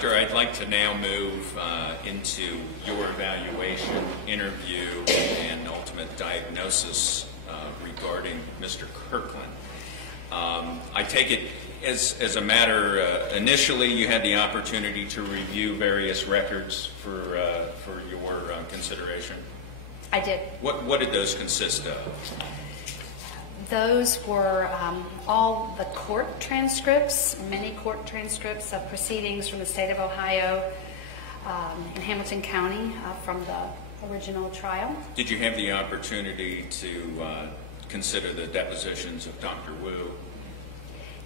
Doctor, I'd like to now move into your evaluation, interview, and ultimate diagnosis regarding Mr. Kirkland. I take it as a matter, initially you had the opportunity to review various records for your consideration? I did. What did those consist of? Those were all the court transcripts, many court transcripts of proceedings from the state of Ohio in Hamilton County from the original trial. Did you have the opportunity to consider the depositions of Dr. Wu?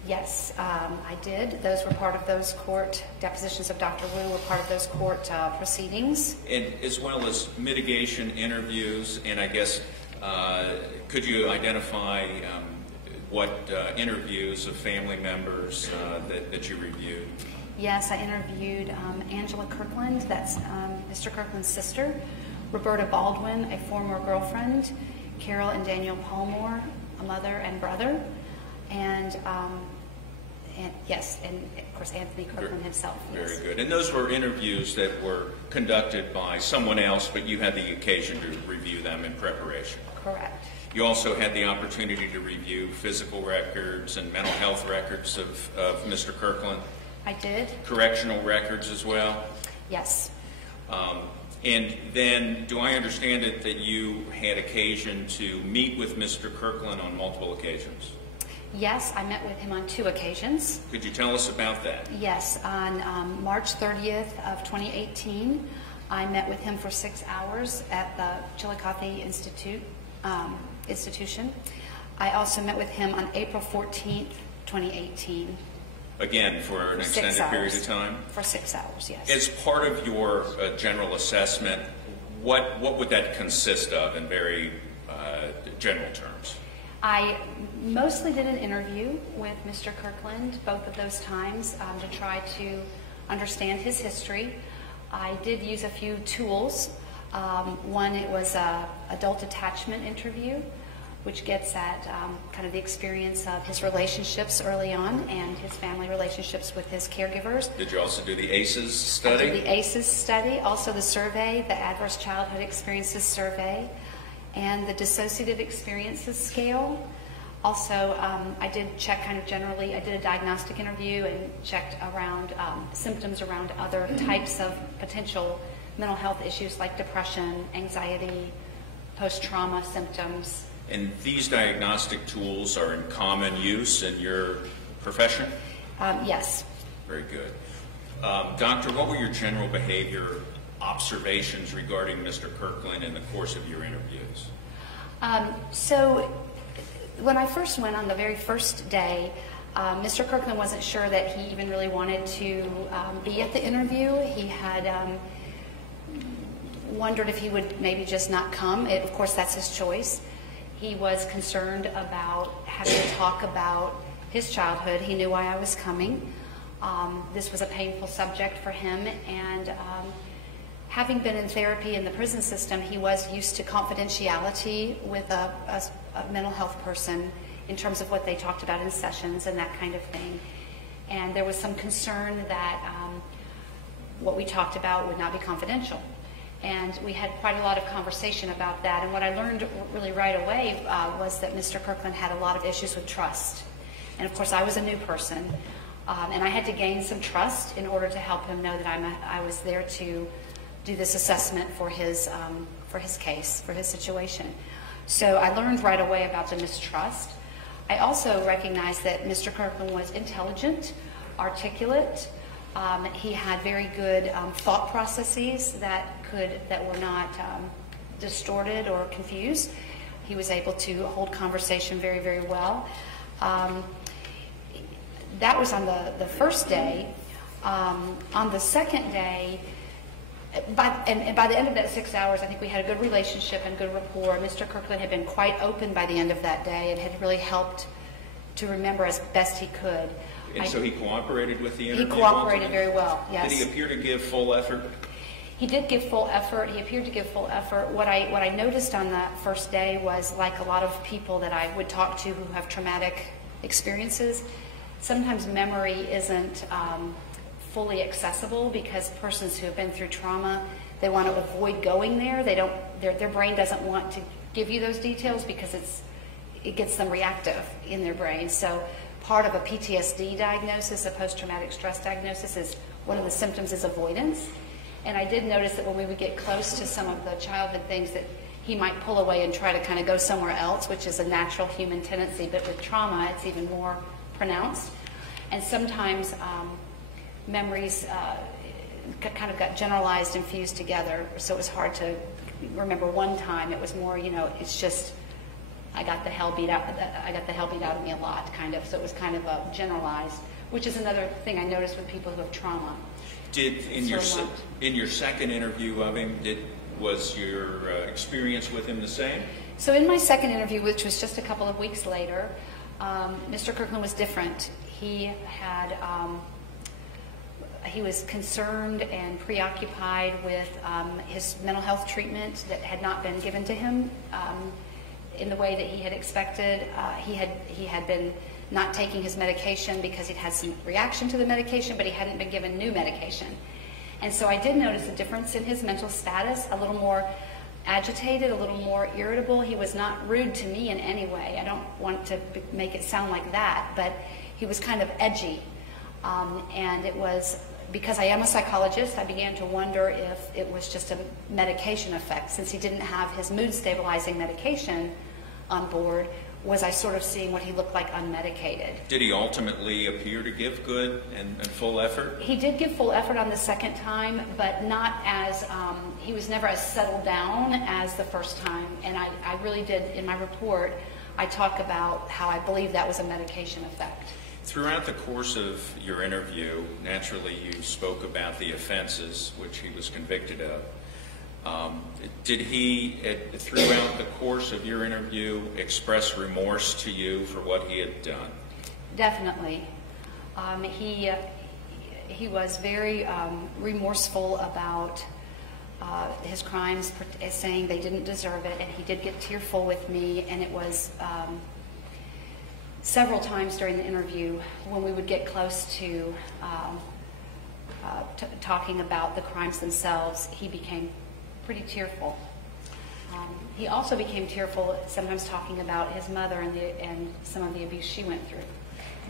Yes, I did. Those were part of those court depositions of Dr. Wu were part of those court proceedings. And as well as mitigation interviews, and I guess could you identify what interviews of family members that you reviewed? Yes, I interviewed Angela Kirkland, that's Mr. Kirkland's sister, Roberta Baldwin, a former girlfriend, Carol and Daniel Palmore, a mother and brother, and yes, and of course Anthony Kirkland himself. Yes. Very good. And those were interviews that were conducted by someone else, but you had the occasion to review them in preparation. Correct. You also had the opportunity to review physical records and mental health records of Mr. Kirkland. I did. Correctional records as well? Yes. And then, do I understand it that you had occasion to meet with Mr. Kirkland on multiple occasions? Yes, I met with him on 2 occasions. Could you tell us about that? Yes, on March 30th of 2018, I met with him for 6 hours at the Chillicothe institution. I also met with him on April 14th, 2018. Again, for an extended period of time? For 6 hours, yes. As part of your general assessment, what would that consist of in very general terms? I mostly did an interview with Mr. Kirkland both of those times to try to understand his history. I did use a few tools. One, it was an adult attachment interview, which gets at kind of the experience of his relationships early on and his family relationships with his caregivers. Did you also do the ACEs study? I did the ACEs study, also the survey, the Adverse Childhood Experiences Survey, and the Dissociative Experiences Scale. Also, I did check kind of generally, I did a diagnostic interview and checked around symptoms around other types of potential mental health issues like depression, anxiety, post-trauma symptoms. And these diagnostic tools are in common use in your profession? Yes. Very good. Doctor, what were your general behavior observations regarding Mr. Kirkland in the course of your interviews? So when I first went on the very first day, Mr. Kirkland wasn't sure that he even really wanted to be at the interview. He had wondered if he would maybe just not come. Of course, that's his choice. He was concerned about having to talk about his childhood. He knew why I was coming. This was a painful subject for him, and having been in therapy in the prison system, he was used to confidentiality with a mental health person in terms of what they talked about in sessions and that kind of thing. And there was some concern that what we talked about would not be confidential. And we had quite a lot of conversation about that. And what I learned really right away was that Mr. Kirkland had a lot of issues with trust. And of course, I was a new person. And I had to gain some trust in order to help him know that I was there to do this assessment for his case, for his situation. So I learned right away about the mistrust. I also recognized that Mr. Kirkland was intelligent, articulate. He had very good thought processes that were not distorted or confused. He was able to hold conversation very, very well. That was on the first day. On the second day, by the end of that 6 hours, I think we had a good relationship and good rapport. Mr. Kirkland had been quite open by the end of that day and had really helped to remember as best he could. And so he cooperated with the interview? He cooperated very well, yes. Did he appear to give full effort? He did give full effort. He appeared to give full effort. What I noticed on that first day was, like a lot of people that I would talk to who have traumatic experiences, sometimes memory isn't fully accessible, because persons who have been through trauma, they want to avoid going there. They don't, their brain doesn't want to give you those details because it gets them reactive in their brain. So part of a PTSD diagnosis, a post-traumatic stress diagnosis, is one of the symptoms is avoidance. And I did notice that when we would get close to some of the childhood things, that he might pull away and try to kind of go somewhere else, which is a natural human tendency. But with trauma, it's even more pronounced. And sometimes memories kind of got generalized and fused together. So it was hard to remember one time. It was more, you know, it's just, I got the hell beat out of me a lot, kind of. So it was kind of a generalized, which is another thing I noticed with people who have trauma. In your second interview of him, was your experience with him the same? So in my second interview, which was just a couple of weeks later, Mr. Kirkland was different. He had he was concerned and preoccupied with his mental health treatment that had not been given to him in the way that he had expected. He had been not taking his medication because he'd had some reaction to the medication, but he hadn't been given new medication. And so I did notice a difference in his mental status, a little more agitated, a little more irritable. He was not rude to me in any way. I don't want to make it sound like that, but he was kind of edgy. And it was, because I am a psychologist, I began to wonder if it was just a medication effect. Since he didn't have his mood stabilizing medication on board, was I sort of seeing what he looked like unmedicated. Did he ultimately appear to give good and full effort? He did give full effort on the second time, but not as, he was never as settled down as the first time. And I really did, in my report, I talk about how I believe that was a medication effect. Throughout the course of your interview, naturally you spoke about the offenses which he was convicted of. Did he, throughout the course of your interview, express remorse to you for what he had done? Definitely. He was very remorseful about his crimes, saying they didn't deserve it, and he did get tearful with me, and it was several times during the interview when we would get close to talking about the crimes themselves, he became pretty tearful. He also became tearful sometimes talking about his mother and some of the abuse she went through.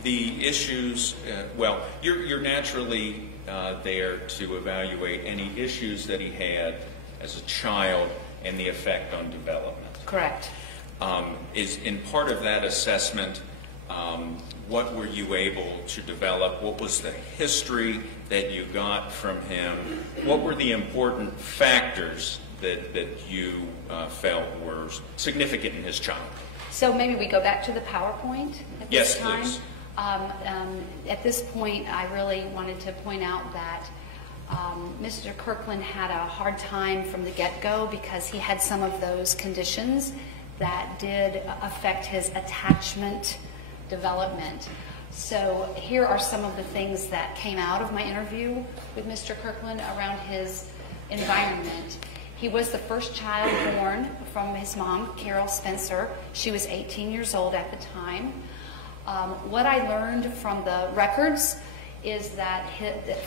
The issues, well, you're naturally there to evaluate any issues that he had as a child and the effect on development. Correct. Is in part of that assessment, what were you able to develop? What was the history that you got from him? What were the important factors that you felt were significant in his childhood? So maybe we go back to the PowerPoint at this time. Yes, please. At this point, I really wanted to point out that Mr. Kirkland had a hard time from the get-go because he had some of those conditions that did affect his attachment development. So here are some of the things that came out of my interview with Mr. Kirkland around his environment. He was the first child born from his mom, Carol Spencer. She was 18 years old at the time. What I learned from the records is that,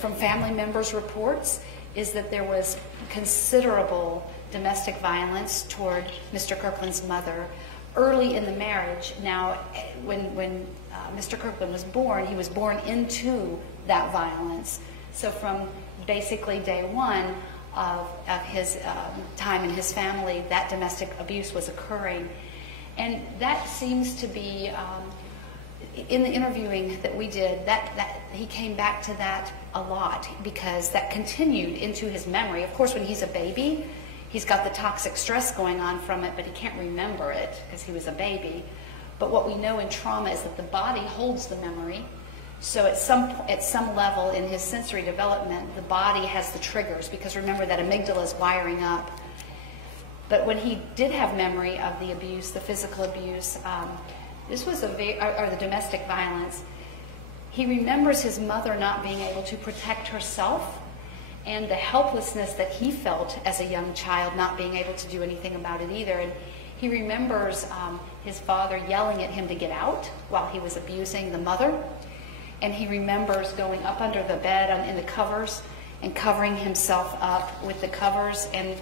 from family members' reports, is that there was considerable domestic violence toward Mr. Kirkland's mother early in the marriage. Now, when Mr. Kirkland was born, he was born into that violence. So from basically day one of his time in his family, that domestic abuse was occurring. And that seems to be, in the interviewing that we did, that he came back to that a lot because that continued into his memory. Of course, when he's a baby, he's got the toxic stress going on from it, but he can't remember it because he was a baby. But what we know in trauma is that the body holds the memory. So at some level in his sensory development, the body has the triggers, because remember that amygdala is wiring up. But when he did have memory of the abuse, the physical abuse, this was or the domestic violence, he remembers his mother not being able to protect herself and the helplessness that he felt as a young child, not being able to do anything about it either. And he remembers his father yelling at him to get out while he was abusing the mother. and he remembers going up under the bed in the covers and covering himself up with the covers. And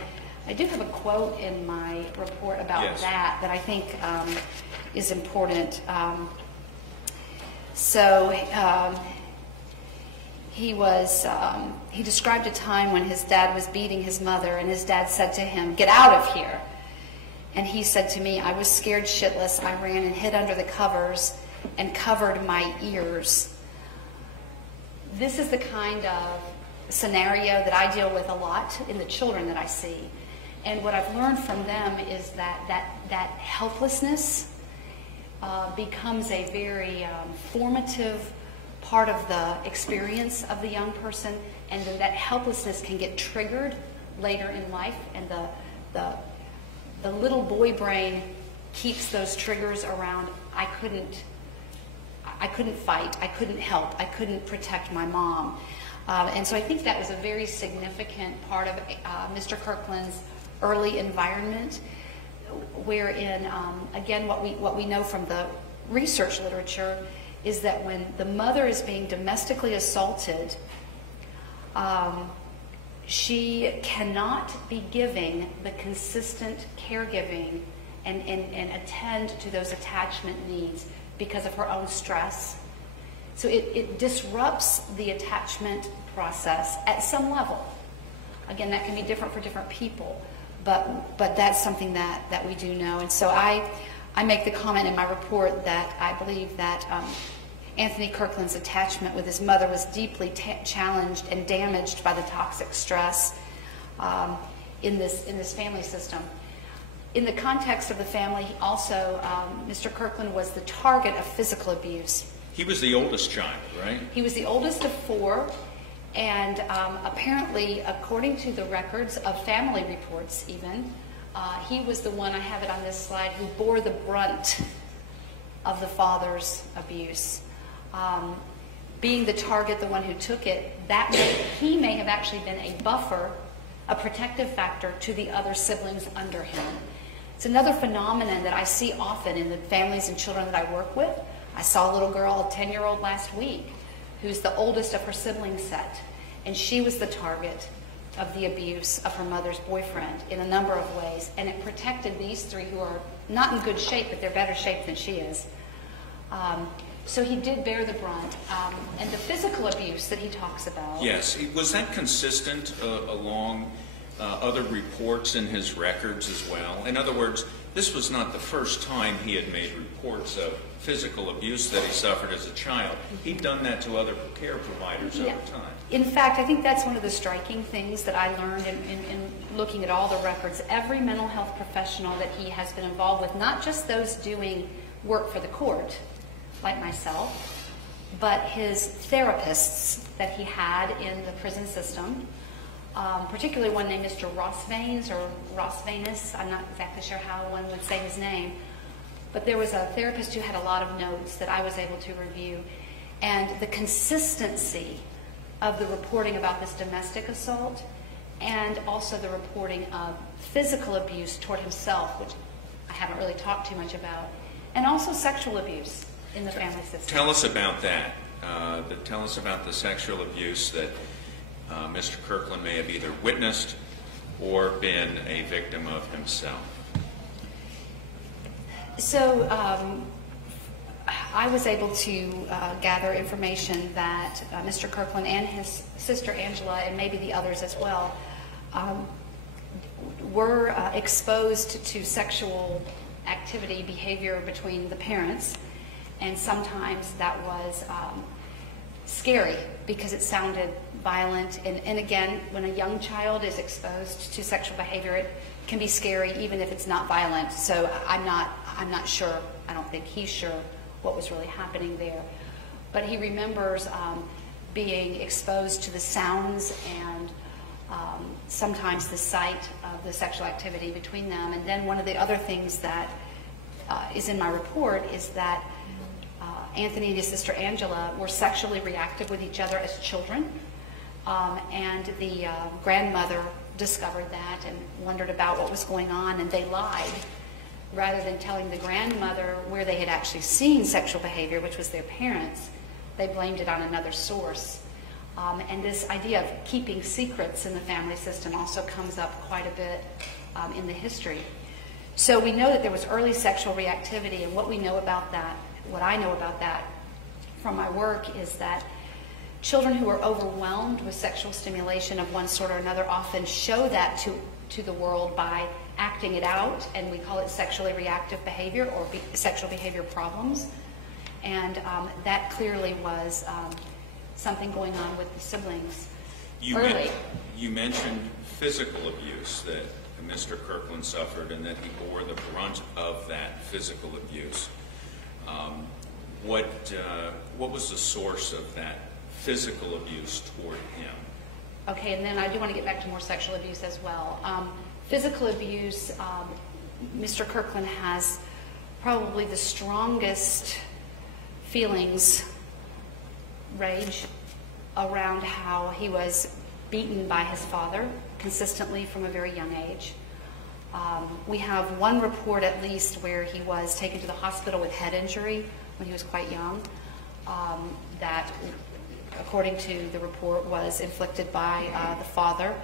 I do have a quote in my report about yes. that I think is important. He described a time when his dad was beating his mother, and his dad said to him, "Get out of here." And he said to me, "I was scared shitless. I ran and hid under the covers and covered my ears." This is the kind of scenario that I deal with a lot in the children that I see. And what I've learned from them is that helplessness becomes a very formative part of the experience of the young person, and then that helplessness can get triggered later in life, and the little boy brain keeps those triggers around. I couldn't fight, I couldn't help, I couldn't protect my mom. And so I think that was a very significant part of Mr. Kirkland's early environment, wherein, again, what we know from the research literature is that when the mother is being domestically assaulted, she cannot be giving the consistent caregiving and attend to those attachment needs because of her own stress. So it disrupts the attachment process at some level. Again, that can be different for different people, but that's something that we do know. And so I make the comment in my report that I believe that Anthony Kirkland's attachment with his mother was deeply challenged and damaged by the toxic stress in this family system. In the context of the family, also, Mr. Kirkland was the target of physical abuse. He was the oldest child, right? He was the oldest of four, and apparently, according to the records of family reports even, he was the one, I have it on this slide, who bore the brunt of the father's abuse. Being the target, the one who took it, he may have actually been a buffer, a protective factor to the other siblings under him. It's another phenomenon that I see often in the families and children that I work with. I saw a little girl, a 10-year-old last week, who's the oldest of her sibling set, and she was the target of the abuse of her mother's boyfriend in a number of ways, and it protected these three who are not in good shape, but they're better shape than she is. So he did bear the brunt, and the physical abuse that he talks about. Yes, was that consistent along other reports in his records as well? In other words, this was not the first time he had made reports of physical abuse that he suffered as a child. He'd done that to other care providers over time. In fact, I think that's one of the striking things that I learned in looking at all the records. Every mental health professional that he has been involved with, not just those doing work for the court, like myself, but his therapists that he had in the prison system, particularly one named Mr. Rossvanes or Rossvanus. I'm not exactly sure how one would say his name, but there was a therapist who had a lot of notes that I was able to review, and the consistency of the reporting about this domestic assault and also the reporting of physical abuse toward himself, which I haven't really talked too much about, and also sexual abuse in the family system. Tell us about that. Tell us about the sexual abuse that Mr. Kirkland may have either witnessed or been a victim of himself. So I was able to gather information that Mr. Kirkland and his sister Angela, and maybe the others as well, were exposed to sexual activity, behavior between the parents, and sometimes that was scary because it sounded violent. And again, when a young child is exposed to sexual behavior, it can be scary even if it's not violent. So I'm not sure, I don't think he's sure what was really happening there. But he remembers being exposed to the sounds and sometimes the sight of the sexual activity between them. And then one of the other things that is in my report is that Anthony and his sister Angela were sexually reactive with each other as children, and the grandmother discovered that and wondered about what was going on, and they lied rather than telling the grandmother where they had actually seen sexual behavior, which was their parents. they blamed it on another source. And this idea of keeping secrets in the family system also comes up quite a bit in the history. So we know that there was early sexual reactivity, and what we know about that, what I know about that from my work, is that children who are overwhelmed with sexual stimulation of one sort or another often show that to the world by acting it out, and we call it sexually reactive behavior or sexual behavior problems. And that clearly was something going on with the siblings early. You mentioned physical abuse that Mr. Kirkland suffered, and that he bore the brunt of that physical abuse. What was the source of that physical abuse toward him? Okay, and then I do want to get back to more sexual abuse as well. Physical abuse, Mr. Kirkland has probably the strongest feelings, rage, around how he was beaten by his father consistently from a very young age. We have one report at least where he was taken to the hospital with head injury when he was quite young, that, according to the report, was inflicted by the father.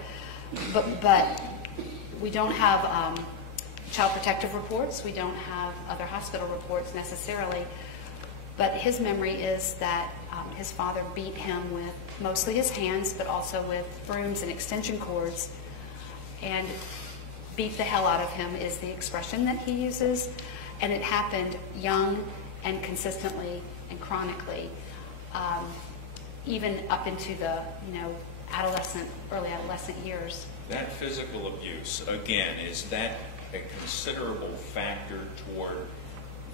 But we don't have child protective reports. We don't have other hospital reports necessarily. But his memory is that his father beat him with mostly his hands, but also with brooms and extension cords, and beat the hell out of him is the expression that he uses. And it happened young and consistently and chronically, even up into the early adolescent years. That physical abuse, again, is that a considerable factor toward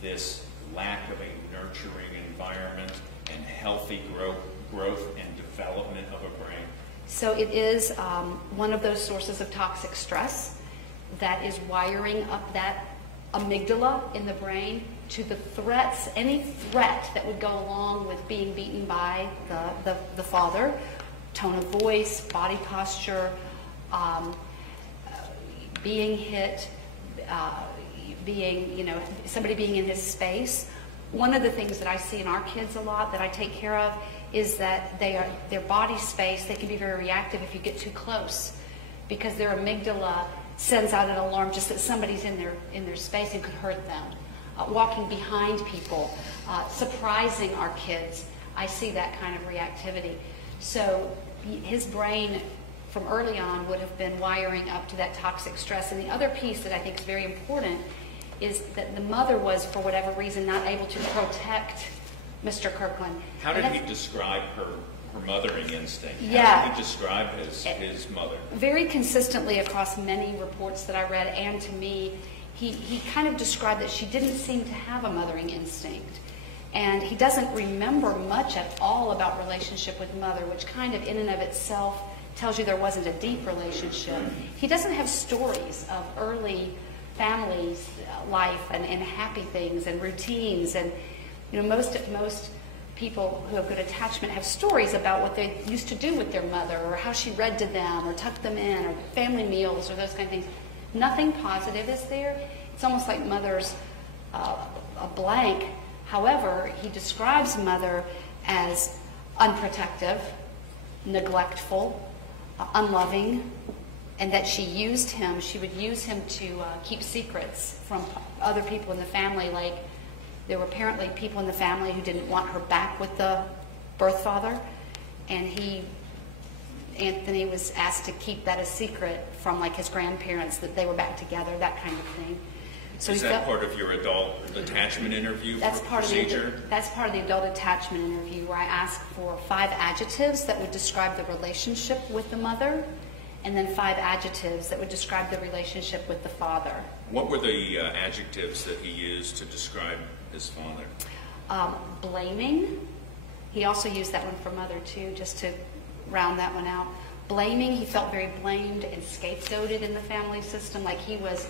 this lack of a nurturing environment and healthy growth and development of a brain? So it is one of those sources of toxic stress that is wiring up that amygdala in the brain to the threats, any threat that would go along with being beaten by the father, tone of voice, body posture, being hit, somebody being in his space. One of the things that I see in our kids a lot that I take care of is that their body space, they can be very reactive if you get too close, because their amygdala sends out an alarm just that somebody's in their space and could hurt them. Walking behind people, surprising our kids, I see that kind of reactivity. So his brain from early on would have been wiring up to that toxic stress. And the other piece that I think is very important is that the mother was, for whatever reason, not able to protect Mr. Kirkland. How did he describe her mothering instinct? Yeah. How did he describe his mother? Very consistently across many reports that I read, and to me, he kind of described that she didn't seem to have a mothering instinct. And he doesn't remember much at all about relationship with mother, which kind of in and of itself tells you there wasn't a deep relationship. He doesn't have stories of early family's life and happy things and routines. And most people who have good attachment have stories about what they used to do with their mother, or how she read to them or tucked them in, or family meals or those kind of things. Nothing positive is there. It's almost like mother's a blank. However, he describes mother as unprotective, neglectful, unloving, and that she would use him to keep secrets from other people in the family. Like, there were apparently people in the family who didn't want her back with the birth father, and Anthony was asked to keep that a secret from, like, his grandparents, that they were back together, that kind of thing. So is that part of your adult attachment interview procedure? That's part of the adult attachment interview, where I ask for 5 adjectives that would describe the relationship with the mother, and then 5 adjectives that would describe the relationship with the father. What were the adjectives that he used to describe his father? Blaming. He also used that one for mother too, just to round that one out. Blaming. He felt very blamed and scapegoated in the family system, like he was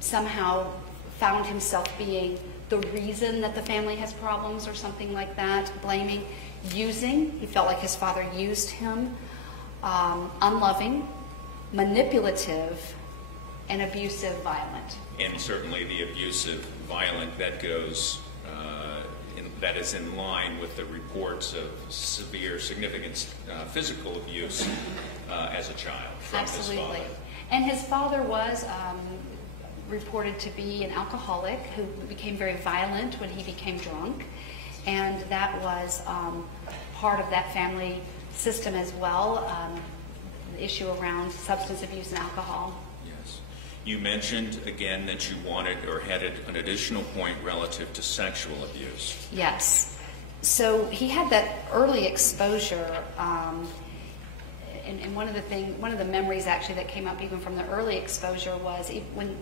somehow found himself being the reason that the family has problems or something like that. Blaming. Using. He felt like his father used him. Unloving, manipulative, and abusive, violent. And certainly the abusive, violent, that goes that is in line with the reports of severe, significant physical abuse as a child from Absolutely. his father. And his father was reported to be an alcoholic who became very violent when he became drunk. And that was part of that family system as well, the issue around substance abuse and alcohol. Yes. You mentioned again that you wanted or had an additional point relative to sexual abuse. Yes. So he had that early exposure, and one of the memories actually that came up even from the early exposure was when,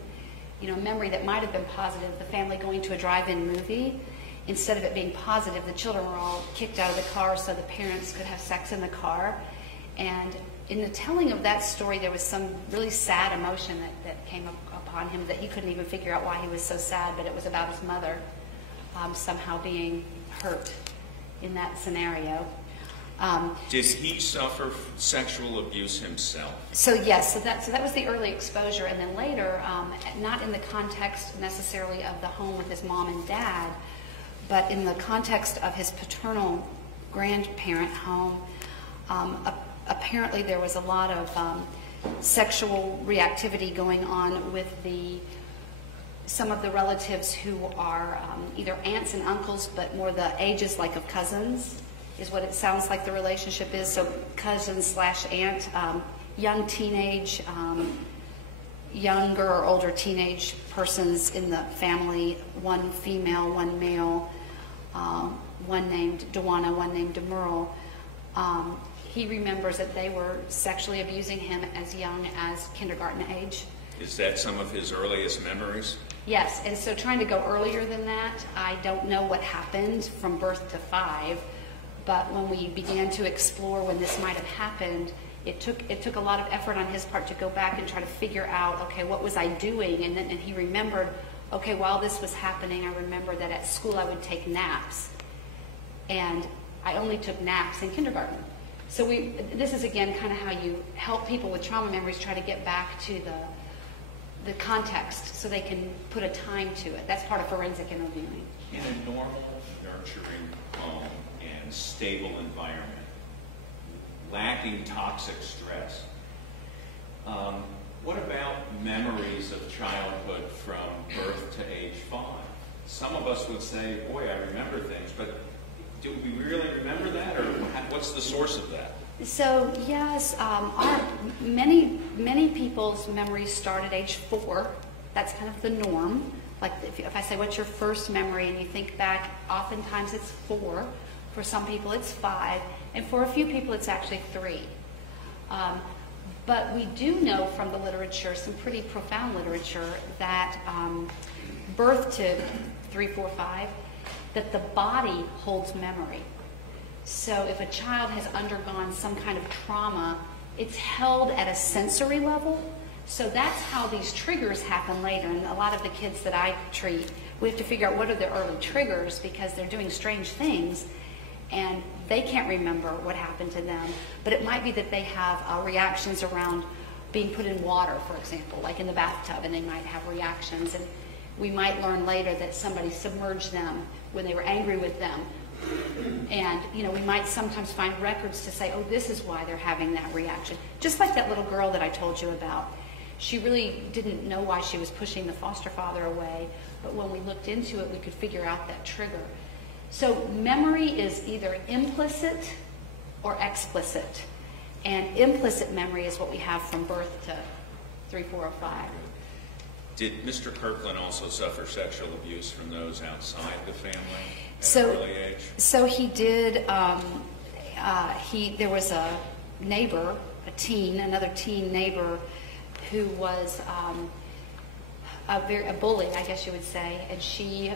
a memory that might have been positive, the family going to a drive-in movie. Instead of it being positive, the children were all kicked out of the car so the parents could have sex in the car. And in the telling of that story, there was some really sad emotion that came upon him that he couldn't even figure out why he was so sad, but it was about his mother somehow being hurt in that scenario. Did he suffer sexual abuse himself? So yes, so that was the early exposure, and then later, not in the context necessarily of the home with his mom and dad, but in the context of his paternal grandparent home, apparently there was a lot of sexual reactivity going on with some of the relatives who are either aunts and uncles, but more the ages like of cousins, is what it sounds like the relationship is. So cousin/aunt, young teenage, younger or older teenage persons in the family, one female, one male, one named Dewana, one named Demerle. He remembers that they were sexually abusing him as young as kindergarten age. Is that some of his earliest memories? Yes, and so trying to go earlier than that, I don't know what happened from birth to 5, but when we began to explore when this might have happened, it took a lot of effort on his part to go back and try to figure out, okay, what was I doing? And he remembered, okay, while this was happening, I remember that at school I would take naps, and I only took naps in kindergarten. So this is again kind of how you help people with trauma memories try to get back to the context so they can put a time to it. That's part of forensic interviewing. In a normal, nurturing home and stable environment, lacking toxic stress, what about memories of childhood from birth to age 5? Some of us would say, boy, I remember things, but do we really remember that, or what's the source of that? So yes, many people's memories start at age 4. That's kind of the norm. Like if I say, what's your first memory, and you think back, oftentimes it's 4. For some people it's 5, and for a few people it's actually 3. But we do know from the literature, some pretty profound literature, that birth to 3, 4, 5, that the body holds memory. So if a child has undergone some kind of trauma, it's held at a sensory level. So that's how these triggers happen later. And a lot of the kids that I treat, we have to figure out what are the early triggers, because they're doing strange things and they can't remember what happened to them. But it might be that they have reactions around being put in water, for example, like in the bathtub, and they might have reactions. And we might learn later that somebody submerged them when they were angry with them. And, we might sometimes find records to say, oh, this is why they're having that reaction. Just like that little girl that I told you about. She really didn't know why she was pushing the foster father away, but when we looked into it, we could figure out that trigger. So memory is either implicit or explicit. And implicit memory is what we have from birth to 3, 4, or 5. Did Mr. Kirkland also suffer sexual abuse from those outside the family at an early age? So he did. There was a neighbor, another teen neighbor, who was a bully, I guess you would say, and she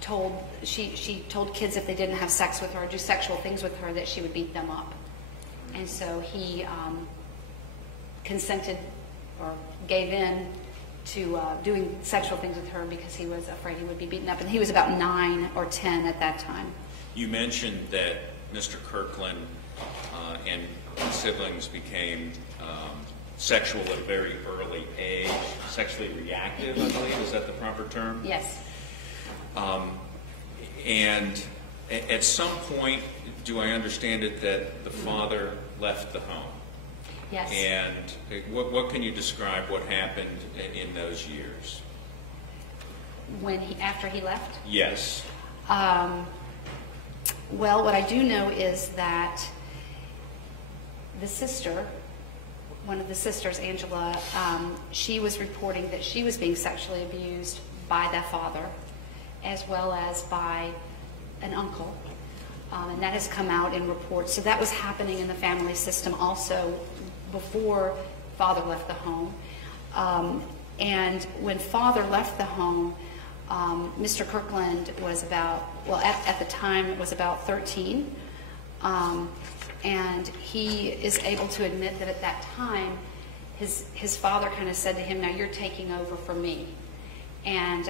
told kids if they didn't have sex with her or do sexual things with her that she would beat them up. And so he consented or gave in to doing sexual things with her because he was afraid he would be beaten up. And he was about 9 or 10 at that time. You mentioned that Mr. Kirkland and siblings became sexual at a very early age, sexually reactive, I believe. Is that the proper term? Yes. And at some point, do I understand it that the father left the home? Yes. And what can you describe what happened in those years? After he left? Yes. Well, what I do know is that the sister, one of the sisters, Angela, she was reporting that she was being sexually abused by that father, as well as by an uncle. And that has come out in reports. So that was happening in the family system also before father left the home. And when father left the home, Mr. Kirkland was about, well, at the time it was about 13. And he is able to admit that at that time, his father kind of said to him, now you're taking over for me. And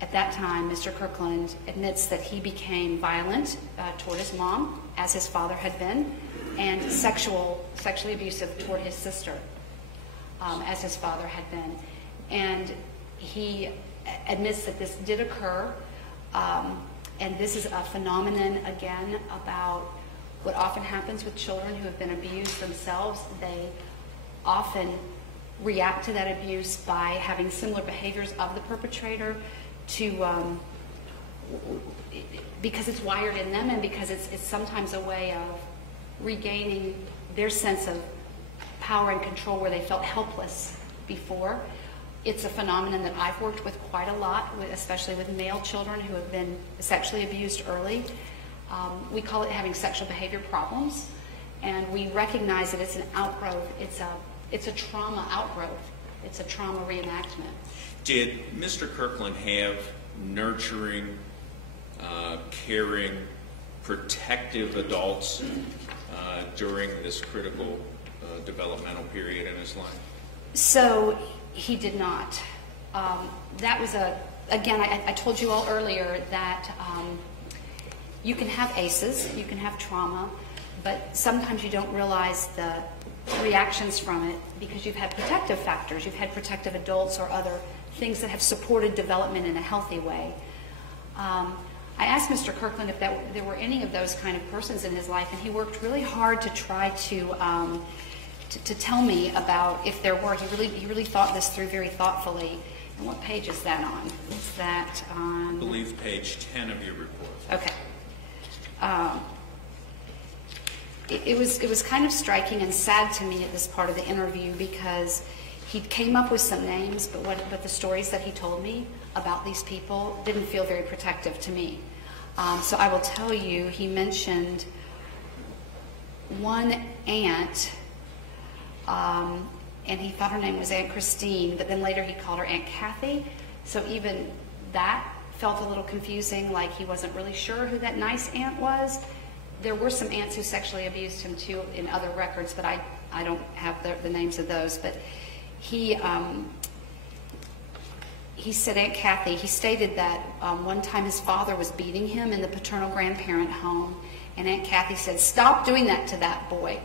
at that time, Mr. Kirkland admits that he became violent toward his mom, as his father had been, and sexually abusive toward his sister, as his father had been. And he admits that this did occur, and this is a phenomenon, again, about what often happens with children who have been abused themselves. They often react to that abuse by having similar behaviors of the perpetrator because it's wired in them, and because it's sometimes a way of regaining their sense of power and control where they felt helpless before. It's a phenomenon that I've worked with quite a lot, especially with male children who have been sexually abused early. We call it having sexual behavior problems, and we recognize that it's an outgrowth. It's a trauma outgrowth. It's a trauma reenactment. Did Mr. Kirkland have nurturing, caring, protective adults during this critical developmental period in his life? So he did not. That was again, I told you all earlier that you can have ACEs, you can have trauma, but sometimes you don't realize the reactions from it because you've had protective factors, you've had protective adults or other things that have supported development in a healthy way. I asked Mr. Kirkland if there were any of those kind of persons in his life, and he worked really hard to try to tell me about if there were. He really thought this through very thoughtfully. And what page is that on? Is that on? I believe page 10 of your report. Okay. It was kind of striking and sad to me at this part of the interview because he came up with some names, but the stories that he told me about these people didn't feel very protective to me. So I will tell you, he mentioned one aunt, and he thought her name was Aunt Christine, but then later he called her Aunt Kathy. So even that felt a little confusing, like he wasn't really sure who that nice aunt was. There were some aunts who sexually abused him too in other records, but I don't have the names of those. But he said Aunt Kathy. He stated that one time his father was beating him in the paternal grandparent home, and Aunt Kathy said, "Stop doing that to that boy."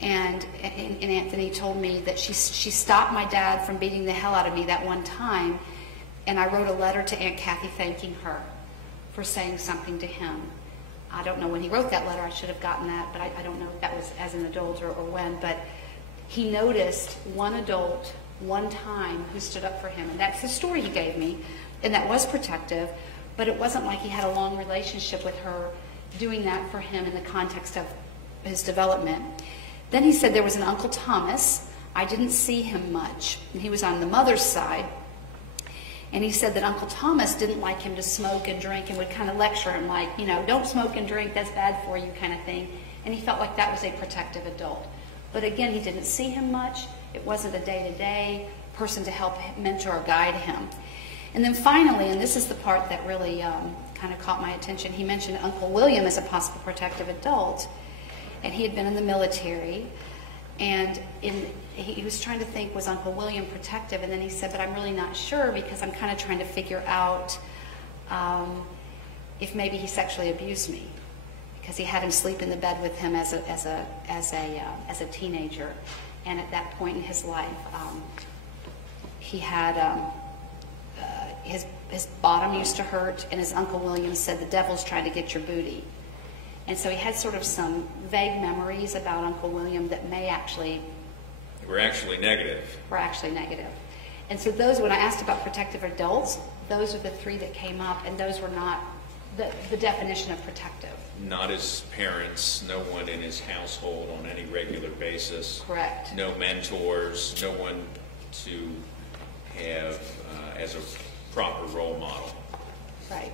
And Anthony told me that she stopped my dad from beating the hell out of me that one time, and I wrote a letter to Aunt Kathy thanking her for saying something to him. I don't know when he wrote that letter. I should have gotten that, but I don't know if that was as an adult or when. But he noticed one adult one time who stood up for him, and that's the story he gave me, and that was protective, but it wasn't like he had a long relationship with her doing that for him in the context of his development. Then he said there was an Uncle Thomas. I didn't see him much. He was on the mother's side. And he said that Uncle Thomas didn't like him to smoke and drink and would kind of lecture him like, you know, don't smoke and drink, that's bad for you kind of thing. And he felt like that was a protective adult. But again, he didn't see him much. It wasn't a day-to-day person to help mentor or guide him. And then finally, and this is the part that really kind of caught my attention, he mentioned Uncle William as a possible protective adult. And he had been in the military. And he was trying to think, was Uncle William protective? And then he said, but I'm really not sure because I'm kind of trying to figure out if maybe he sexually abused me, because he had him sleep in the bed with him as a teenager. And at that point in his life, he had his bottom used to hurt, and his Uncle William said, "The devil's trying to get your booty." And so he had sort of some vague memories about Uncle William that were actually negative. And so those, when I asked about protective adults, those are the three that came up, and those were not the definition of protective. Not his parents, no one in his household on any regular basis. Correct. No mentors, no one to have as a proper role model. Right.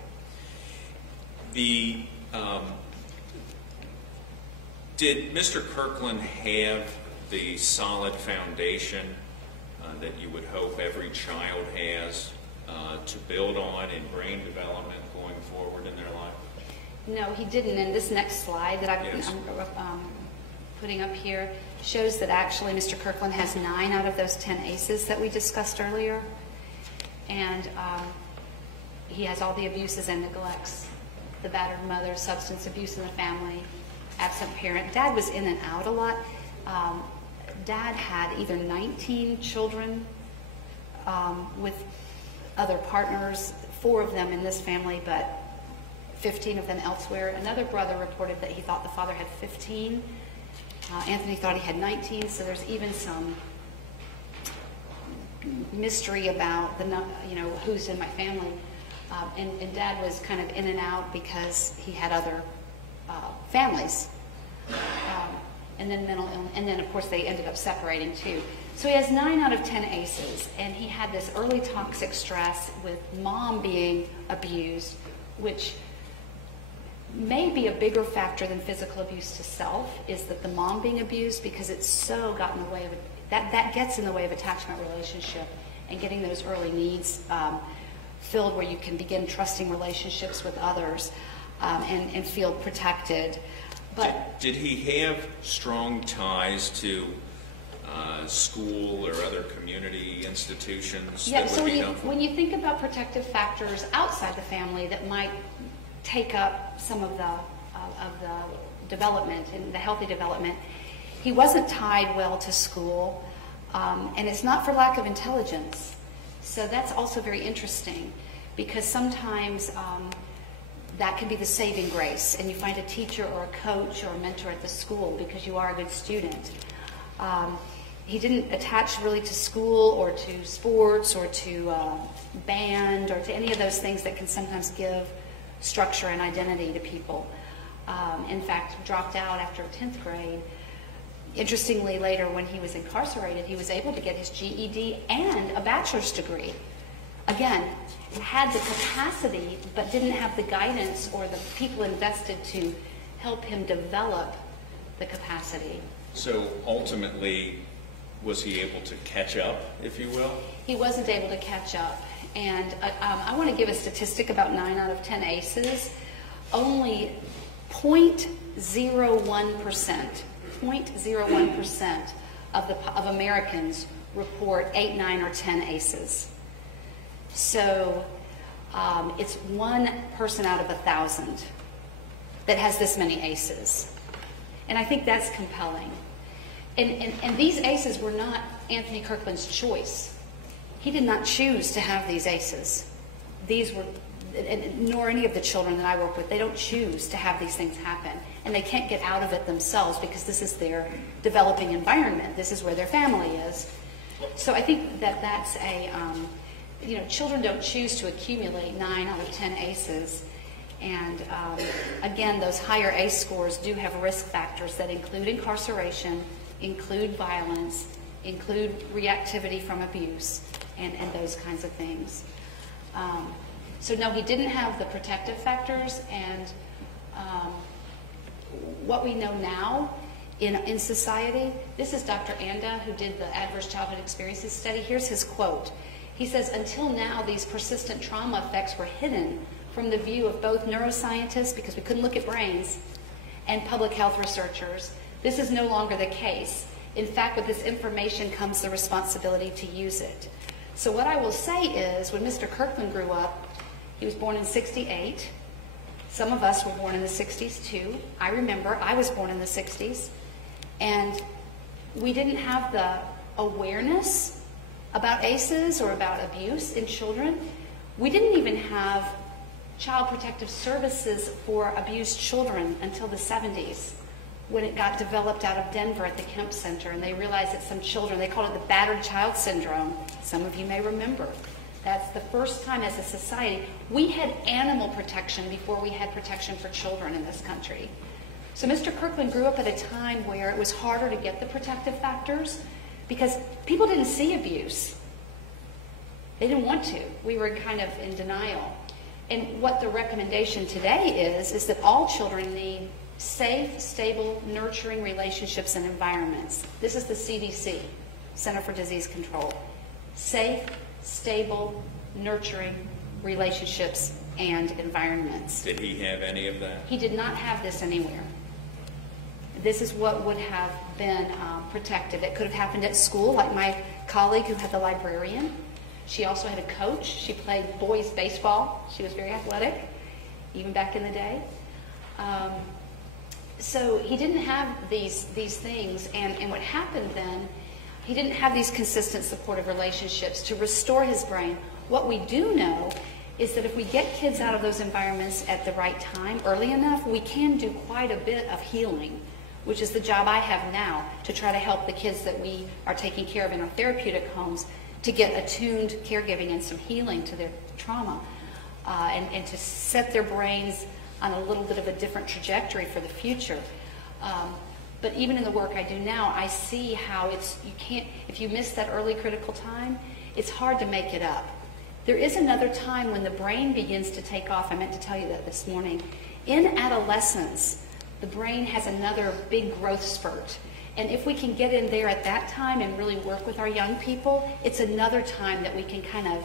Did Mr. Kirkland have the solid foundation that you would hope every child has to build on in brain development going forward in their life? No, he didn't. And this next slide that I'm putting up here shows that actually Mr. Kirkland has 9 out of those 10 ACEs that we discussed earlier. And he has all the abuses and neglects: the battered mother, substance abuse in the family, absent parent. Dad was in and out a lot. Dad had either 19 children with other partners, 4 of them in this family, but 15 of them elsewhere. Another brother reported that he thought the father had 15. Anthony thought he had 19, so there's even some mystery about who's in my family. And Dad was kind of in and out because he had other families. And then mental illness, and then of course they ended up separating too. So he has 9 out of 10 ACEs, and he had this early toxic stress with mom being abused, which may be a bigger factor than physical abuse to self, is that the mom being abused, because it's so got in the way of it, that gets in the way of attachment relationship and getting those early needs filled, where you can begin trusting relationships with others and feel protected. But did he have strong ties to school or other community institutions? Yeah, that so would be helpful? when you think about protective factors outside the family that might take up some of the development and the healthy development, he wasn't tied well to school, and it's not for lack of intelligence. So that's also very interesting, because sometimes that can be the saving grace, and you find a teacher or a coach or a mentor at the school because you are a good student. He didn't attach really to school or to sports or to band or to any of those things that can sometimes give structure and identity to people. In fact, dropped out after 10th grade. Interestingly, later when he was incarcerated, he was able to get his GED and a bachelor's degree. Again, had the capacity, but didn't have the guidance or the people invested to help him develop the capacity. So ultimately, was he able to catch up, if you will? He wasn't able to catch up. And I want to give a statistic about 9 out of 10 ACEs. Only 0.01% of Americans report 8, 9, or 10 ACEs. So it's 1 person out of 1,000 that has this many ACEs. And I think that's compelling. And these ACEs were not Anthony Kirkland's choice. He did not choose to have these ACEs. These were, nor any of the children that I work with, they don't choose to have these things happen. And they can't get out of it themselves because this is their developing environment. This is where their family is. So I think that that's a, children don't choose to accumulate 9 out of 10 ACEs. And again, those higher ACE scores do have risk factors that include incarceration, include violence, include reactivity from abuse, and those kinds of things. So no, he didn't have the protective factors, and what we know now in society, this is Dr. Anda, who did the Adverse Childhood Experiences study. Here's his quote. He says, "Until now, these persistent trauma effects were hidden from the view of both neuroscientists, because we couldn't look at brains, and public health researchers. This is no longer the case. In fact, with this information comes the responsibility to use it." So what I will say is, when Mr. Kirkland grew up, he was born in '68. Some of us were born in the 60s too. I remember I was born in the 60s. And we didn't have the awareness about ACEs or about abuse in children. We didn't even have child protective services for abused children until the 70s, when it got developed out of Denver at the Kemp Center, and they realized that some children, they called it the battered child syndrome. Some of you may remember. That's the first time as a society we had animal protection before we had protection for children in this country. So Mr. Kirkland grew up at a time where it was harder to get the protective factors because people didn't see abuse. They didn't want to. We were kind of in denial. And what the recommendation today is that all children need safe, stable, nurturing relationships and environments. This is the CDC, Center for Disease Control. Safe, stable, nurturing relationships and environments. Did he have any of that? He did not have this anywhere. This is what would have been protected. It could have happened at school, like my colleague who had the librarian. She also had a coach. She played boys baseball. She was very athletic, even back in the day. So he didn't have these things, and what happened then, he didn't have these consistent supportive relationships to restore his brain. What we do know is that if we get kids out of those environments at the right time, early enough, we can do quite a bit of healing, which is the job I have now, to try to help the kids that we are taking care of in our therapeutic homes to get attuned caregiving and some healing to their trauma, and to set their brains on a little bit of a different trajectory for the future. But even in the work I do now, I see how if you miss that early critical time, it's hard to make it up. There is another time when the brain begins to take off. I meant to tell you that this morning. In adolescence, the brain has another big growth spurt. And if we can get in there at that time and really work with our young people, it's another time that we can kind of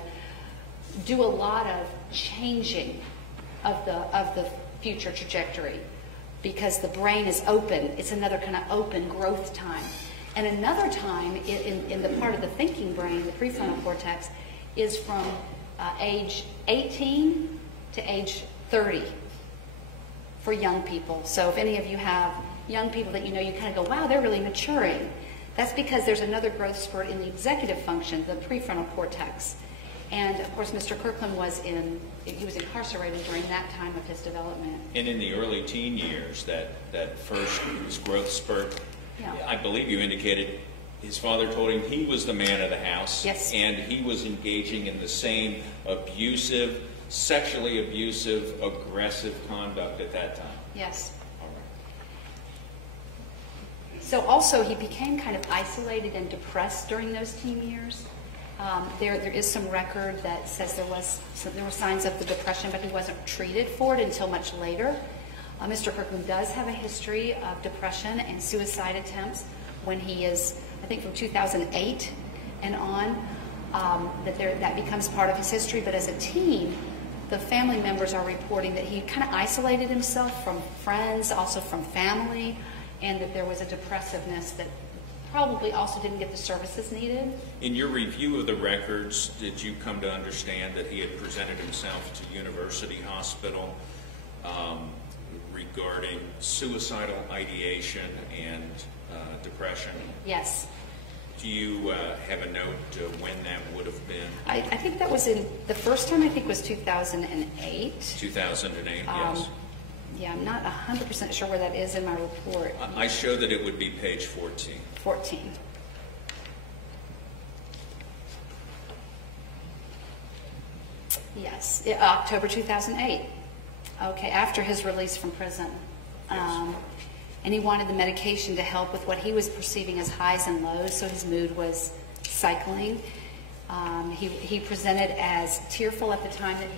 do a lot of changing of the future trajectory, because the brain is open. It's another kind of open growth time. And another time in the part of the thinking brain, the prefrontal cortex, is from age 18 to age 30 for young people. So if any of you have young people that you know, you kind of go, wow, they're really maturing. That's because there's another growth spurt in the executive function, the prefrontal cortex. And of course, Mr. Kirkland he was incarcerated during that time of his development. And in the early teen years, that first growth spurt, yeah. I believe you indicated his father told him he was the man of the house. Yes. And he was engaging in the same sexually abusive, aggressive conduct at that time. Yes. So also he became kind of isolated and depressed during those teen years. There is some record that says there were signs of the depression, but he wasn't treated for it until much later. Mr. Kirkland does have a history of depression and suicide attempts when he is, I think, from 2008 and on, that becomes part of his history. But as a teen, the family members are reporting that he kind of isolated himself from friends, also from family, and that there was a depressiveness that probably also didn't get the services needed. In your review of the records, did you come to understand that he had presented himself to University Hospital regarding suicidal ideation and depression? Yes. Do you have a note when that would have been? I think that was the first time I think was 2008. 2008, yes. Yeah, I'm not 100% sure where that is in my report. I show that it would be page 14. 14. Yes, October 2008. Okay, after his release from prison. Yes. And he wanted the medication to help with what he was perceiving as highs and lows, so his mood was cycling. He presented as tearful at the time that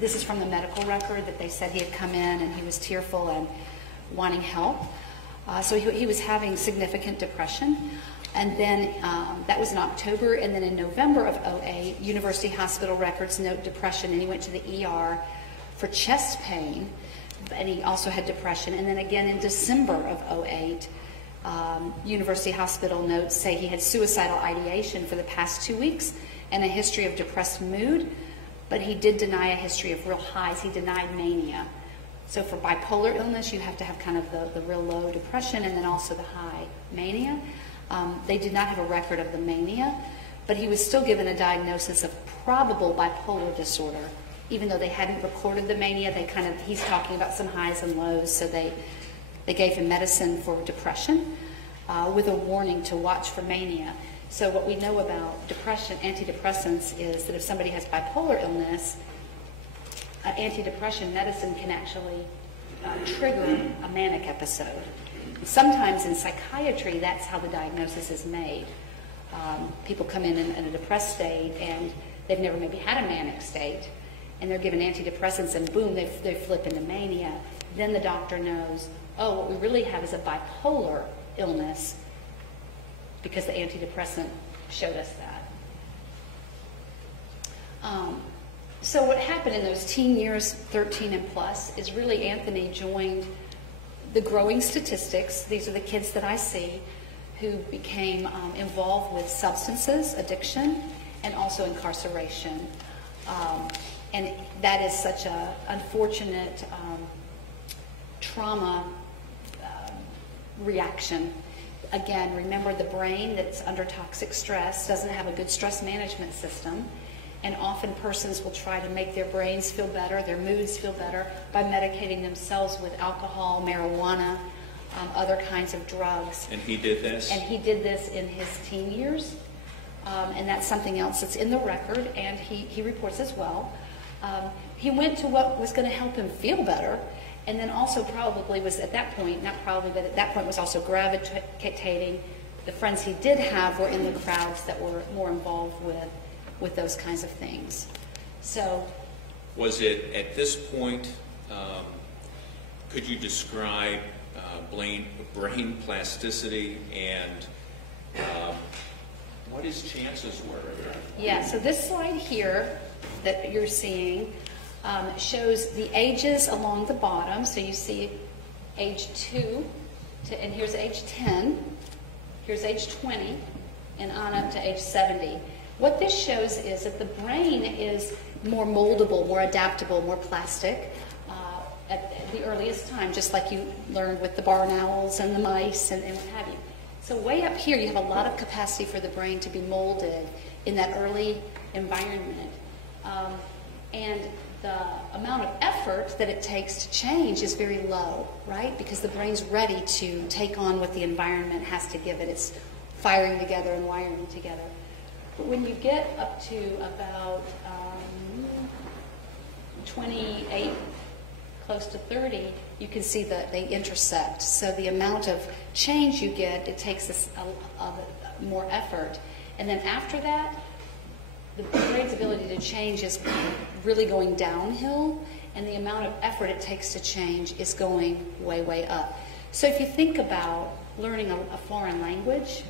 this is from the medical record, that they said he had come in and he was tearful and wanting help. So he was having significant depression. And then that was in October, and then in November of 2008, University Hospital records note depression, and he went to the ER for chest pain, and he also had depression. And then again in December of 2008, University Hospital notes say he had suicidal ideation for the past 2 weeks and a history of depressed mood, but he did deny a history of real highs. He denied mania. So for bipolar illness, you have to have kind of the real low depression and then also the high mania. They did not have a record of the mania, but he was still given a diagnosis of probable bipolar disorder. Even though they hadn't recorded the mania, he's talking about some highs and lows, so they gave him medicine for depression with a warning to watch for mania. So what we know about depression, antidepressants, is that if somebody has bipolar illness, antidepressant medicine can actually trigger a manic episode. Sometimes in psychiatry, that's how the diagnosis is made. People come in a depressed state and they've never maybe had a manic state, and they're given antidepressants and boom, they flip into mania. Then the doctor knows, oh, what we really have is a bipolar illness because the antidepressant showed us that. So what happened in those teen years, 13 and plus, is really Anthony joined the growing statistics. These are the kids that I see who became involved with substances, addiction, and also incarceration. And that is such an unfortunate trauma reaction. Again, remember the brain that's under toxic stress doesn't have a good stress management system, and often persons will try to make their brains feel better, their moods feel better by medicating themselves with alcohol, marijuana, other kinds of drugs. And he did this? And he did this in his teen years, and that's something else that's in the record, and he reports as well. He went to what was going to help him feel better, and then also probably was at that point, not probably, but at that point was also gravitating. The friends he did have were in the crowds that were more involved with those kinds of things. So, was it at this point, could you describe brain plasticity and what his chances were? Yeah, so this slide here that you're seeing shows the ages along the bottom. So you see age 2, and here's age 10, here's age 20, and on up to age 70. What this shows is that the brain is more moldable, more adaptable, more plastic at the earliest time, just like you learned with the barn owls and the mice and what have you. So way up here, you have a lot of capacity for the brain to be molded in that early environment. And the amount of effort that it takes to change is very low, right? Because the brain's ready to take on what the environment has to give it. It's firing together and wiring together. But when you get up to about 28, close to 30, you can see that they intersect. So the amount of change you get, it takes this more effort. And then after that, the brain's ability to change is really going downhill, and the amount of effort it takes to change is going way, way up. So if you think about learning a foreign language,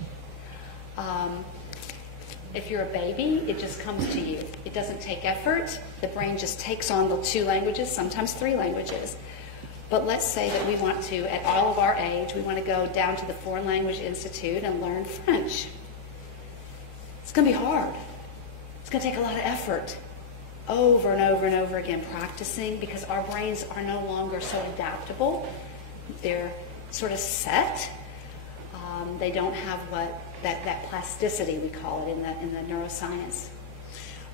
if you're a baby, it just comes to you. It doesn't take effort. The brain just takes on the 2 languages, sometimes 3 languages. But let's say that we want to, at all of our age, we want to go down to the Foreign Language Institute and learn French. It's going to be hard. It's going to take a lot of effort, over and over and over again, practicing, because our brains are no longer so adaptable. They're sort of set. They don't have that plasticity, we call it in the neuroscience.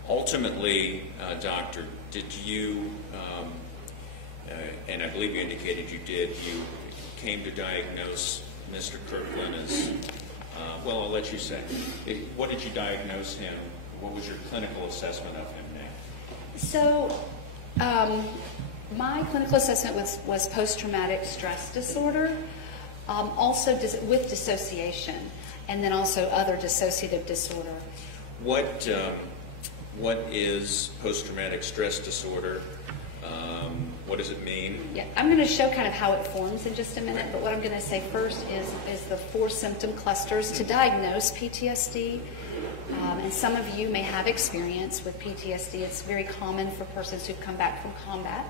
Ultimately, doctor, did you, and I believe you indicated you did, you came to diagnose Mr. Kirkland as, well, I'll let you say. What did you diagnose him? What was your clinical assessment of him now? So, my clinical assessment was post-traumatic stress disorder, also with dissociation, and then also other dissociative disorder. What is post-traumatic stress disorder? What does it mean? Yeah, I'm going to show kind of how it forms in just a minute, but what I'm going to say first is the 4 symptom clusters to diagnose PTSD. And some of you may have experience with PTSD. It's very common for persons who've come back from combat.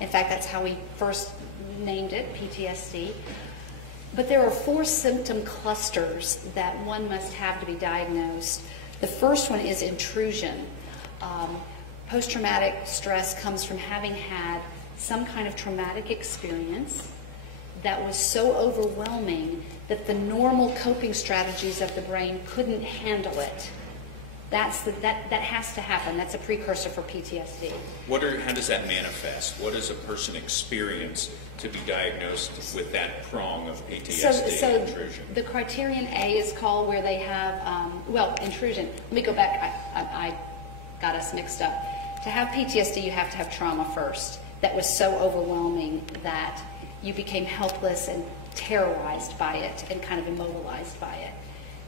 In fact, that's how we first named it, PTSD. But there are 4 symptom clusters that one must have to be diagnosed. The first one is intrusion. Post-traumatic stress comes from having had some kind of traumatic experience that was so overwhelming that the normal coping strategies of the brain couldn't handle it. that has to happen. That's a precursor for PTSD. How does that manifest? What does a person experience to be diagnosed with that prong of PTSD intrusion? The Criterion A is called, where they have, intrusion. Let me go back. I got us mixed up. To have PTSD, you have to have trauma first. That was so overwhelming that you became helpless and terrorized by it and kind of immobilized by it.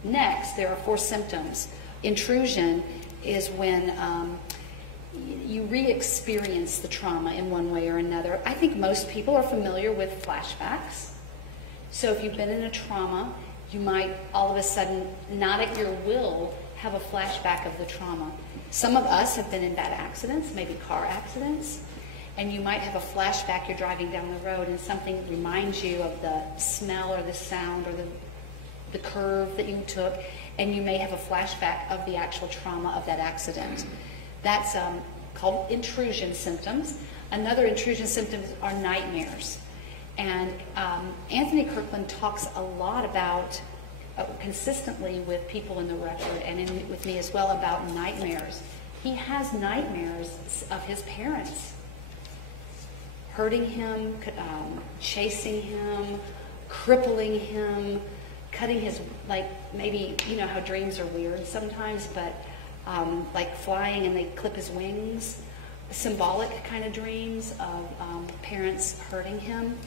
Next, there are 4 symptoms. Intrusion is when you re-experience the trauma in one way or another. I think most people are familiar with flashbacks. So if you've been in a trauma, you might all of a sudden, not at your will, have a flashback of the trauma. Some of us have been in bad accidents, maybe car accidents, and you might have a flashback. You're driving down the road and something reminds you of the smell or the sound or the curve that you took, and you may have a flashback of the actual trauma of that accident. That's called intrusion symptoms. Another intrusion symptom are nightmares. And Anthony Kirkland talks a lot about, consistently with people in the record and with me as well, about nightmares. He has nightmares of his parents hurting him, chasing him, crippling him, cutting his, like, maybe, you know how dreams are weird sometimes, but like flying and they clip his wings, symbolic kind of dreams of parents hurting him.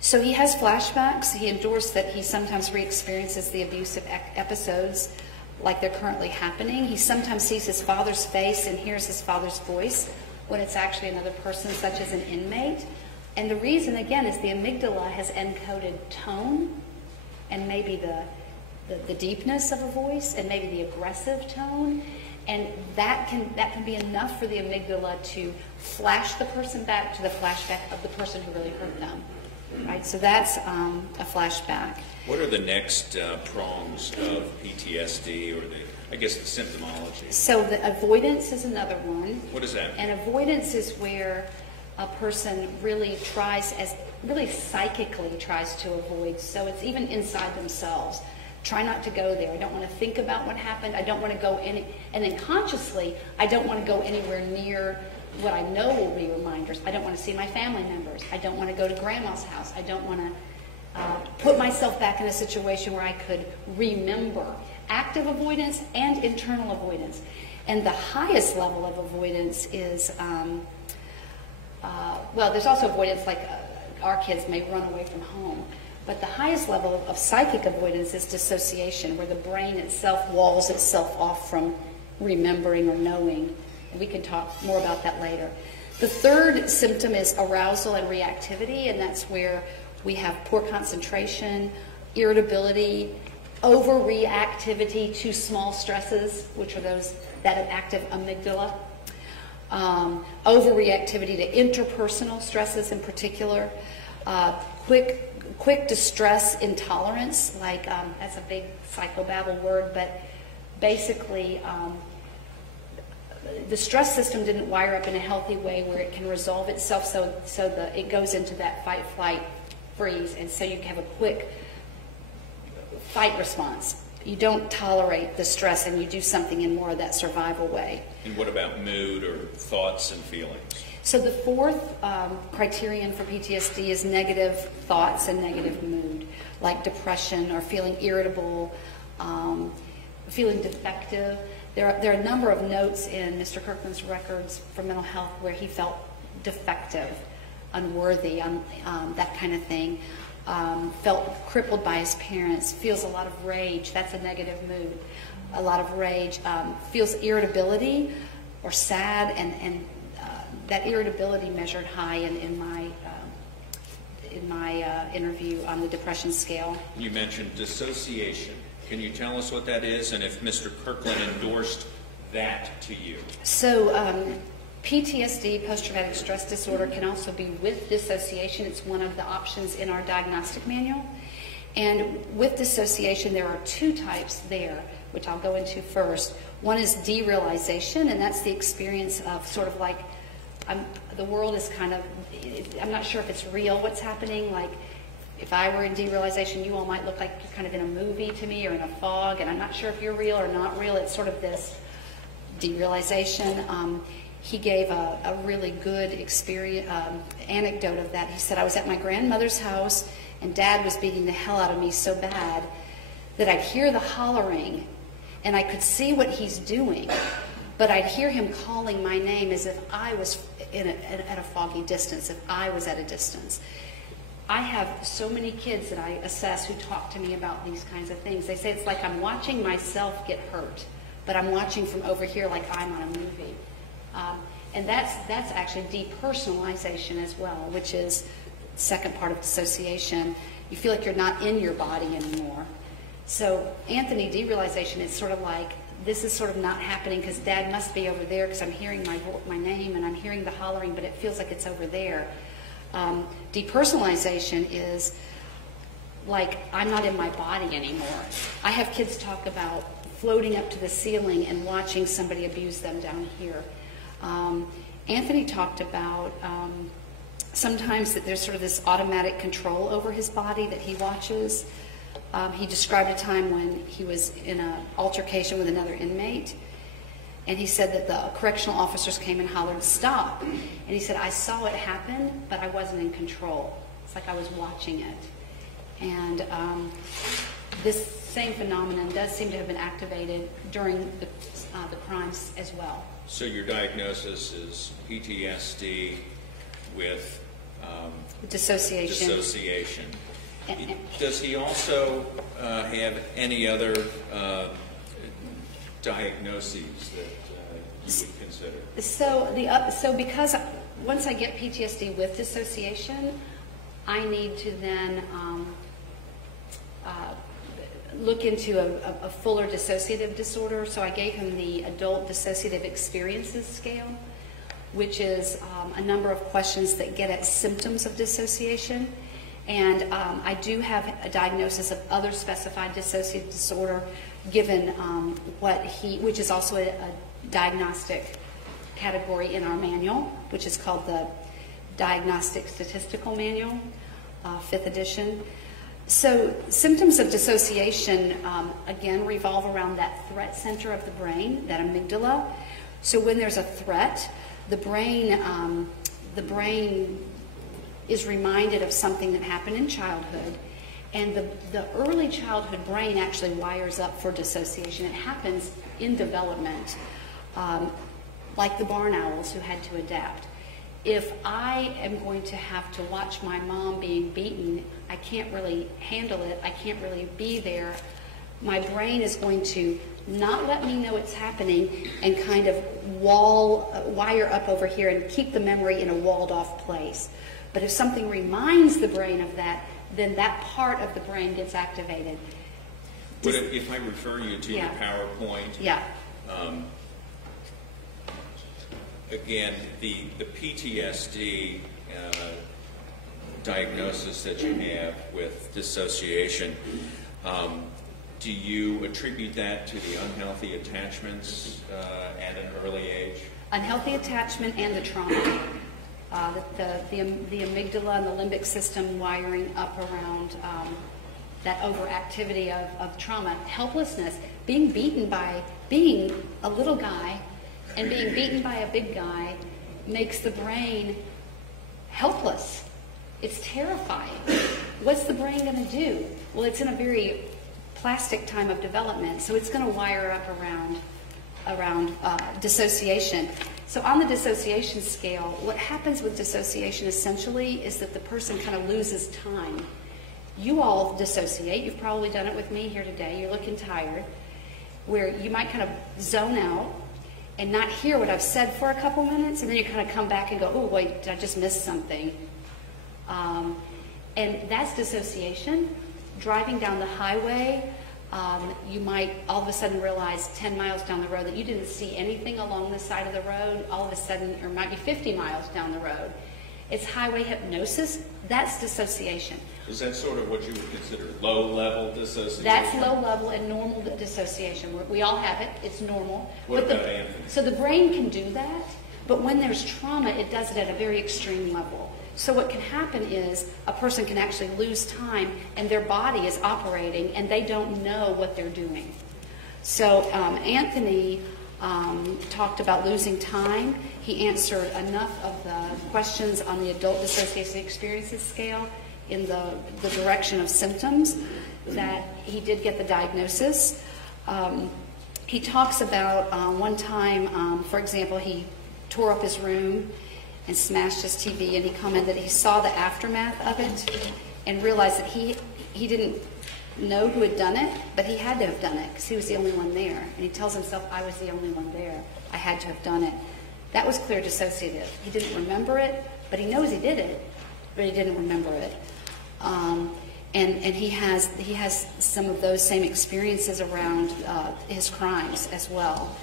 So he has flashbacks. He endorsed that he sometimes re-experiences the abusive episodes like they're currently happening. He sometimes sees his father's face and hears his father's voice when it's actually another person, such as an inmate. And the reason, again, is the amygdala has encoded tone and maybe the deepness of a voice and maybe the aggressive tone. And that can be enough for the amygdala to flash the person back to the flashback of the person who really hurt them. Right? So that's a flashback. What are the next prongs of PTSD, or I guess the symptomology? So the avoidance is another one. What is that? And avoidance is where a person really psychically tries to avoid. So it's even inside themselves. Try not to go there. I don't want to think about what happened. I don't want to go in, and then consciously, I don't want to go anywhere near what I know will be reminders. I don't want to see my family members. I don't want to go to grandma's house. I don't want to put myself back in a situation where I could remember. Active avoidance and internal avoidance. And the highest level of avoidance is, there's also avoidance, like our kids may run away from home. But the highest level of psychic avoidance is dissociation, where the brain itself walls itself off from remembering or knowing. And we can talk more about that later. The third symptom is arousal and reactivity, and that's where we have poor concentration, irritability, overreactivity to small stresses, which are that active amygdala, overreactivity to interpersonal stresses in particular, quick distress intolerance, like that's a big psychobabble word, but basically the stress system didn't wire up in a healthy way where it can resolve itself, so it goes into that fight, flight, freeze, and so you have a quick fight response. You don't tolerate the stress, and you do something in more of that survival way. And what about mood or thoughts and feelings? So the fourth criterion for PTSD is negative thoughts and negative mood, like depression or feeling irritable, feeling defective. There are a number of notes in Mr. Kirkland's records for mental health where he felt defective, unworthy, that kind of thing. Felt crippled by his parents, feels a lot of rage. That's a negative mood. A lot of rage. Feels irritability or sad, and that irritability measured high in my interview on the depression scale. You mentioned dissociation. Can you tell us what that is, and if Mr. Kirkland endorsed that to you? So PTSD, post-traumatic stress disorder, can also be with dissociation. It's one of the options in our diagnostic manual. And with dissociation, there are two types there, which I'll go into first. One is derealization, and that's the experience of sort of like, the world is kind of, I'm not sure if it's real what's happening, like if I were in derealization, you all might look like you're kind of in a movie to me or in a fog, and I'm not sure if you're real or not real. It's sort of this derealization. He gave a really good experience, anecdote of that. He said, I was at my grandmother's house, and Dad was beating the hell out of me so bad that I'd hear the hollering, and I could see what he's doing, but I'd hear him calling my name as if I was at a foggy distance, if I was at a distance. I have so many kids that I assess who talk to me about these kinds of things. They say it's like I'm watching myself get hurt, but I'm watching from over here like I'm on a movie. And that's actually depersonalization as well, which is the second part of dissociation. You feel like you're not in your body anymore. So Anthony, derealization is sort of like, this is sort of not happening because Dad must be over there because I'm hearing my name and I'm hearing the hollering, but it feels like it's over there. Depersonalization is like, I'm not in my body anymore. I have kids talk about floating up to the ceiling and watching somebody abuse them down here. Anthony talked about sometimes that there's sort of this automatic control over his body that he watches. He described a time when he was in an altercation with another inmate, and he said that the correctional officers came and hollered, "Stop." And he said, I saw it happen, but I wasn't in control. It's like I was watching it. And this same phenomenon does seem to have been activated during the crimes as well. So your diagnosis is PTSD with dissociation. Does he also have any other diagnoses that you would consider? So because once I get PTSD with dissociation, I need to then look into a fuller dissociative disorder. So I gave him the Adult Dissociative Experiences Scale, which is a number of questions that get at symptoms of dissociation. And I do have a diagnosis of other specified dissociative disorder given which is also a diagnostic category in our manual, which is called the Diagnostic Statistical Manual, 5th edition. So symptoms of dissociation, again, revolve around that threat center of the brain, that amygdala. So when there's a threat, the brain is reminded of something that happened in childhood, and the early childhood brain actually wires up for dissociation. It happens in development, like the barn owls who had to adapt. If I am going to have to watch my mom being beaten, I can't really handle it, I can't really be there, my brain is going to not let me know it's happening and kind of wire up over here and keep the memory in a walled off place. But if something reminds the brain of that, then that part of the brain gets activated. But if I refer you to your PowerPoint, again, the PTSD diagnosis that you have with dissociation, do you attribute that to the unhealthy attachments at an early age? Unhealthy attachment and the trauma. The amygdala and the limbic system wiring up around that overactivity of trauma, helplessness, being a little guy and being beaten by a big guy makes the brain helpless. It's terrifying. What's the brain going to do? Well, it's in a very plastic time of development, so it's going to wire up around dissociation. So on the dissociation scale, what happens with dissociation essentially is that the person kind of loses time. You all dissociate. You've probably done it with me here today. You're looking tired, where you might kind of zone out and not hear what I've said for a couple minutes, and then you kind of come back and go, oh, wait, did I just miss something? And that's dissociation. Driving down the highway, you might all of a sudden realize 10 miles down the road that you didn't see anything along the side of the road. All of a sudden, or it might be 50 miles down the road. It's highway hypnosis. That's dissociation. Is that sort of what you would consider low-level dissociation? That's low-level and normal dissociation. We all have it. It's normal. What about Anthony? So the brain can do that, But when there's trauma, it does it at a very extreme level. So what can happen is a person can actually lose time and their body is operating and they don't know what they're doing. So Anthony talked about losing time. He answered enough of the questions on the adult dissociative experiences scale in the direction of symptoms that he did get the diagnosis. He talks about one time, for example, he tore up his room and smashed his TV, and he commented that he saw the aftermath of it and realized that he didn't know who had done it, but he had to have done it because he was the only one there. And he tells himself, I was the only one there. I had to have done it. That was clear dissociative. He didn't remember it, but he knows he did it, but he didn't remember it. And he has some of those same experiences around his crimes as well.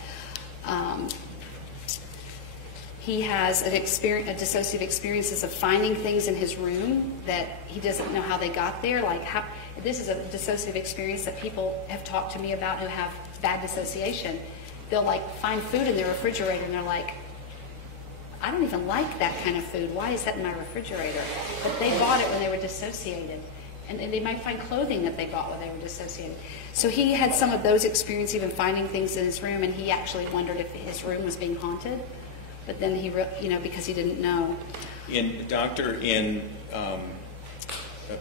He has dissociative experiences of finding things in his room that he doesn't know how they got there. Like this is a dissociative experience that people have talked to me about who have bad dissociation. They'll like find food in their refrigerator and they're like, I don't even like that kind of food. Why is that in my refrigerator? But they bought it when they were dissociated. And they might find clothing that they bought when they were dissociated. So he had some of those experiences, even finding things in his room, and he actually wondered if his room was being haunted. But then he, because he didn't know. Doctor, in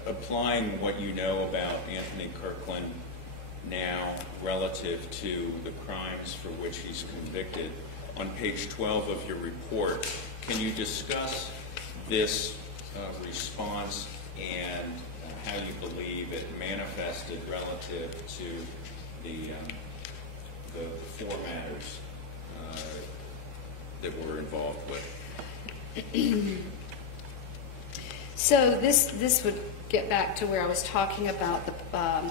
applying what you know about Anthony Kirkland now relative to the crimes for which he's convicted, on page 12 of your report, can you discuss this response and how you believe it manifested relative to the four matters that we're involved with? So this would get back to where I was talking about the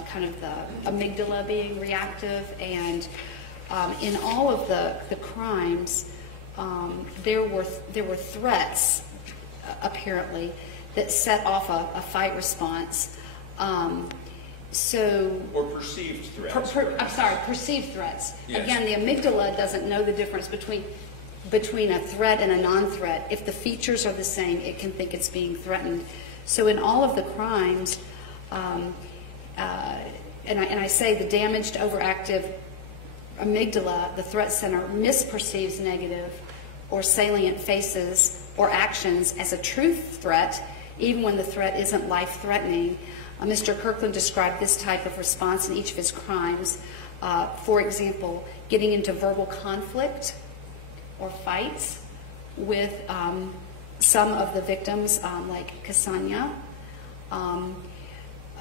kind of the amygdala being reactive, and in all of the crimes, there were threats apparently that set off a fight response. Or perceived threats. Perceived threats. Yes. Again, the amygdala doesn't know the difference between a threat and a non-threat. If the features are the same, it can think it's being threatened. So in all of the crimes, and I say the damaged, overactive amygdala, the threat center, misperceives negative or salient faces or actions as a true threat, even when the threat isn't life-threatening. Mr. Kirkland described this type of response in each of his crimes. For example, getting into verbal conflict or fights with some of the victims, like Ksenia,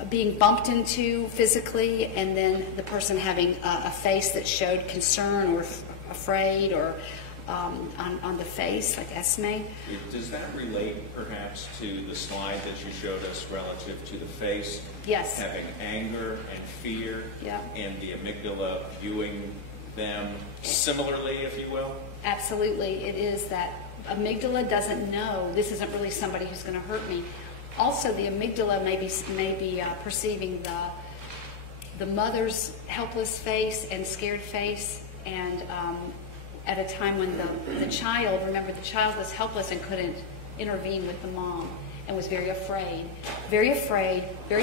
being bumped into physically, and then the person having a face that showed concern or afraid, or on the face, like Esme. Does that relate perhaps to the slide that you showed us relative to the face? Yes. Having anger and fear, yeah, and the amygdala viewing them similarly, if you will? Absolutely. It is that amygdala doesn't know this isn't really somebody who's going to hurt me. Also, the amygdala may be perceiving the mother's helpless face and scared face, and at a time when the child, remember, the child was helpless and couldn't intervene with the mom and was very afraid, very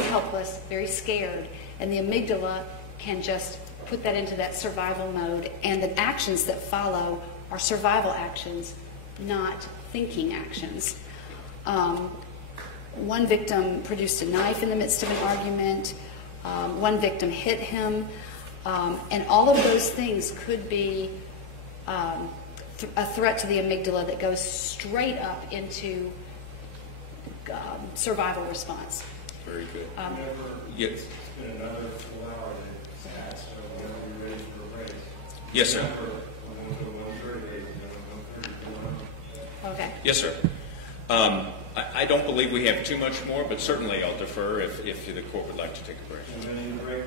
helpless, very scared, and the amygdala can just put that into that survival mode, and the actions that follow are survival actions, not thinking actions. One victim produced a knife in the midst of an argument. One victim hit him. And all of those things could be a threat to the amygdala that goes straight up into survival response. Very good. Yes. Yes. It's been another full hour that sat, so we're going to be ready for a break. Yes, sir. Okay. Yes, sir. I don't believe we have too much more, but certainly I'll defer if the court would like to take a break.